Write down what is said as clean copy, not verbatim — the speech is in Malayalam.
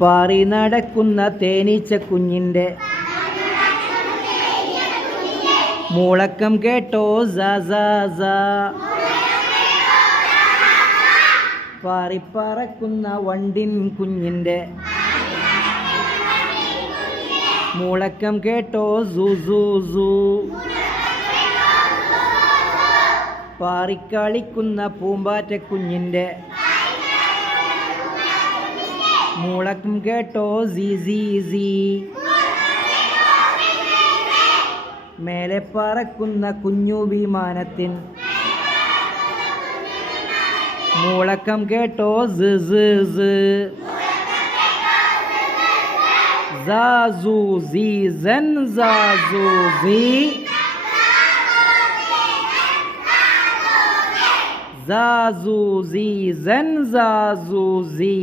പാറി നടക്കുന്ന തേനീച്ച കുഞ്ഞിൻ്റെ മൂളക്കം കേട്ടോ സ. പാറിപ്പറക്കുന്ന വണ്ടിൻ കുഞ്ഞിൻ്റെ മൂളക്കം കേട്ടോ സു. പാറിക്കളിക്കുന്ന പൂമ്പാറ്റ കുഞ്ഞിൻ്റെ മൂളക്കം കേട്ടോ സി. മേലെ പറക്കുന്ന കുഞ്ഞു വിമാനത്തിൻ മൂളക്കം കേട്ടോ സ്. സാസു സീസൻ സാസു സി. സാസു സീസൻ സാസു സി.